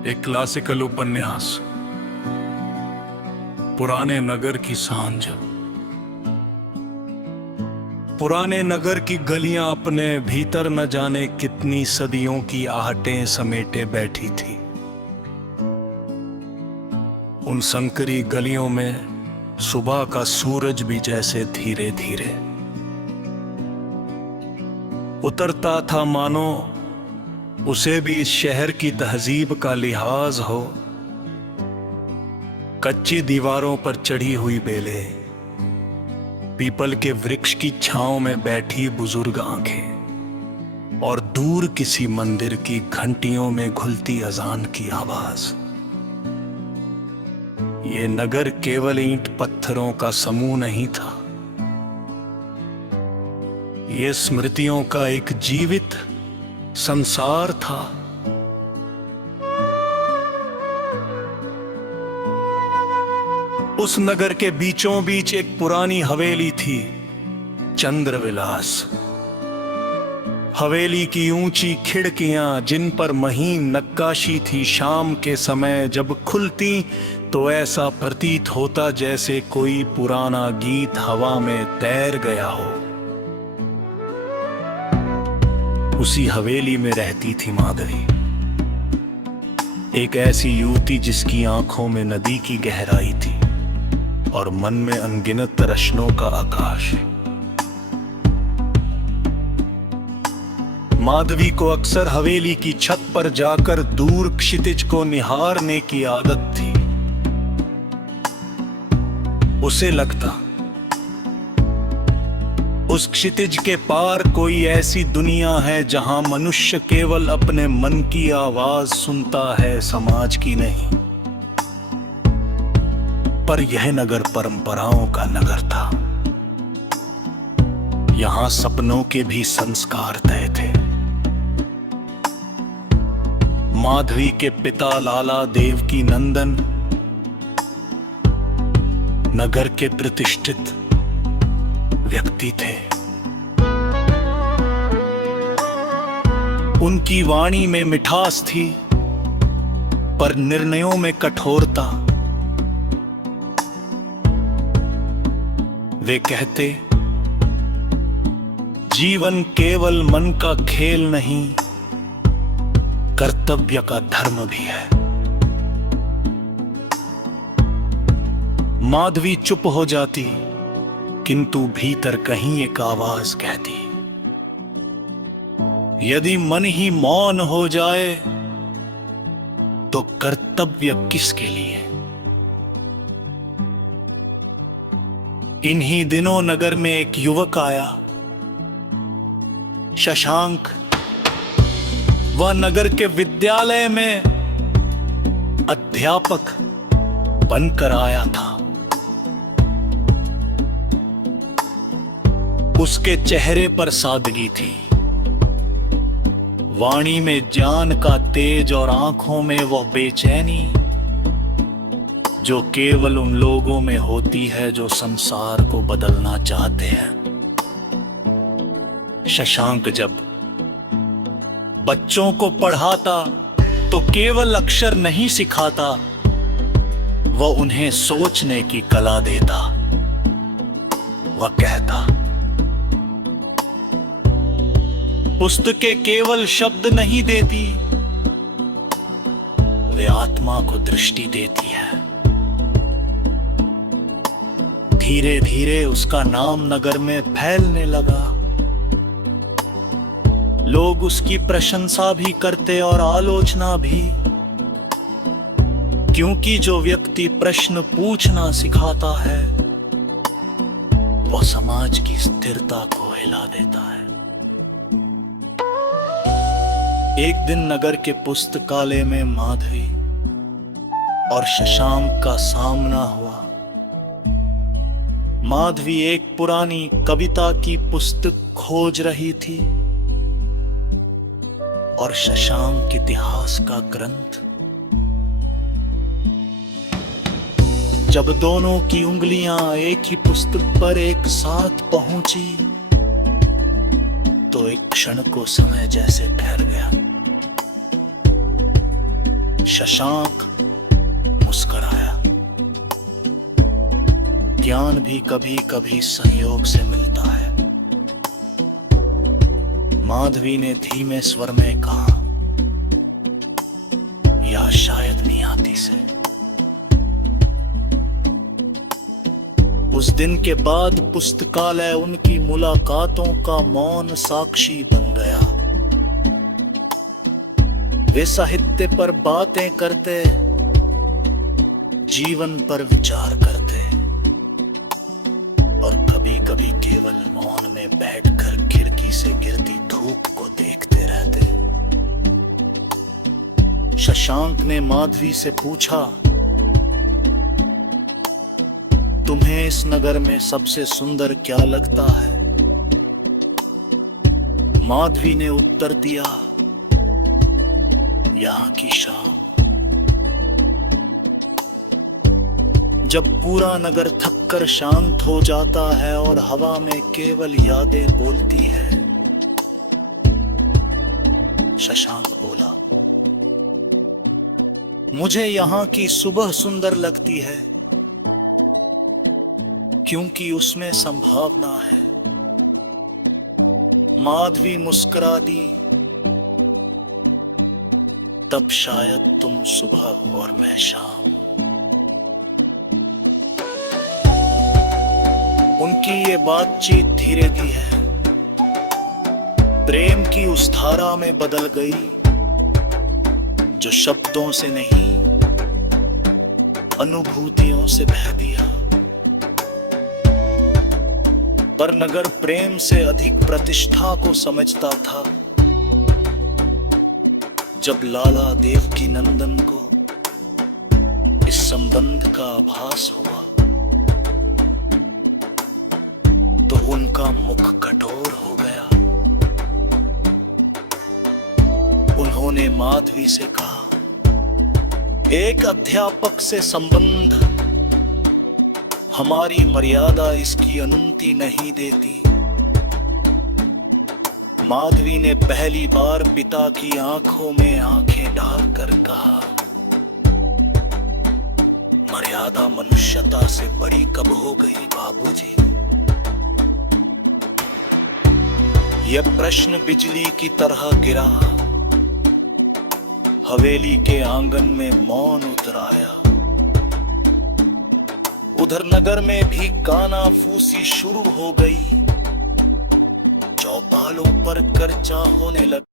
एक क्लासिकल उपन्यास पुराने नगर की सांझ। पुराने नगर की गलियां अपने भीतर न जाने कितनी सदियों की आहटें समेटे बैठी थी। उन संकरी गलियों में सुबह का सूरज भी जैसे धीरे धीरे उतरता था, मानो उसे भी इस शहर की तहजीब का लिहाज हो। कच्ची दीवारों पर चढ़ी हुई बेलें, पीपल के वृक्ष की छांव में बैठी बुजुर्ग आंखें और दूर किसी मंदिर की घंटियों में घुलती अजान की आवाज। ये नगर केवल ईंट पत्थरों का समूह नहीं था, ये स्मृतियों का एक जीवित संसार था। उस नगर के बीचों बीच एक पुरानी हवेली थी, चंद्रविलास। हवेली की ऊंची खिड़कियां जिन पर महीन नक्काशी थी, शाम के समय जब खुलती तो ऐसा प्रतीत होता जैसे कोई पुराना गीत हवा में तैर गया हो। उसी हवेली में रहती थी माधवी, एक ऐसी युवती जिसकी आंखों में नदी की गहराई थी और मन में अनगिनत रश्नों का आकाश। माधवी को अक्सर हवेली की छत पर जाकर दूर क्षितिज को निहारने की आदत थी। उसे लगता उस क्षितिज के पार कोई ऐसी दुनिया है जहां मनुष्य केवल अपने मन की आवाज सुनता है, समाज की नहीं। पर यह नगर परंपराओं का नगर था। यहां सपनों के भी संस्कार तय थे। माधवी के पिता लाला देवकी नंदन नगर के प्रतिष्ठित व्यक्ति थे। उनकी वाणी में मिठास थी, पर निर्णयों में कठोरता। वे कहते, जीवन केवल मन का खेल नहीं, कर्तव्य का धर्म भी है। माधवी चुप हो जाती, किंतु भीतर कहीं एक आवाज कहती, यदि मन ही मौन हो जाए तो कर्तव्य किसके लिए। इन्हीं दिनों नगर में एक युवक आया, शशांक। वह नगर के विद्यालय में अध्यापक बनकर आया था। उसके चेहरे पर सादगी थी, वाणी में जान का तेज और आंखों में वह बेचैनी जो केवल उन लोगों में होती है जो संसार को बदलना चाहते हैं। शशांक जब बच्चों को पढ़ाता तो केवल अक्षर नहीं सिखाता, वह उन्हें सोचने की कला देता। वह कहता, पुस्तकें केवल शब्द नहीं देती, वे आत्मा को दृष्टि देती है। धीरे धीरे उसका नाम नगर में फैलने लगा। लोग उसकी प्रशंसा भी करते और आलोचना भी, क्योंकि जो व्यक्ति प्रश्न पूछना सिखाता है वह समाज की स्थिरता को हिला देता है। एक दिन नगर के पुस्तकालय में माधवी और शशांक का सामना हुआ। माधवी एक पुरानी कविता की पुस्तक खोज रही थी और शशांक इतिहास का ग्रंथ। जब दोनों की उंगलियां एक ही पुस्तक पर एक साथ पहुंची तो एक क्षण को समय जैसे ठहर गया। शशांक मुस्कुराया। ज्ञान भी कभी कभी संयोग से मिलता है, माधवी ने धीमे स्वर में कहा, या शायद नियति से। उस दिन के बाद पुस्तकालय उनकी मुलाकातों का मौन साक्षी बन गया। वे साहित्य पर बातें करते, जीवन पर विचार करते और कभी कभी केवल मौन में बैठकर खिड़की से गिरती धूप को देखते रहते। शशांक ने माधवी से पूछा, तुम्हें इस नगर में सबसे सुंदर क्या लगता है? माधवी ने उत्तर दिया, यहाँ की शाम। जब पूरा नगर थककर शांत हो जाता है और हवा में केवल यादें बोलती है। शशांक बोला, मुझे यहाँ की सुबह सुंदर लगती है क्योंकि उसमें संभावना है। माधवी मुस्कुरा दी, तब शायद तुम सुबह और मैं शाम। उनकी ये बातचीत धीरे दी है, प्रेम की उस धारा में बदल गई जो शब्दों से नहीं अनुभूतियों से बह दिया। पर नगर प्रेम से अधिक प्रतिष्ठा को समझता था। जब लाला देवकी नंदन को इस संबंध का आभास हुआ तो उनका मुख कठोर हो गया। उन्होंने माधवी से कहा, एक अध्यापक से संबंध, हमारी मर्यादा इसकी अनुमति नहीं देती। माधवी ने पहली बार पिता की आंखों में आंखें डालकर कहा, मर्यादा मनुष्यता से बड़ी कब हो गई बाबूजी? यह प्रश्न बिजली की तरह गिरा। हवेली के आंगन में मौन उतर आया। उधर नगर में भी कानाफूसी शुरू हो गई। चौपालों पर चर्चा होने लगी।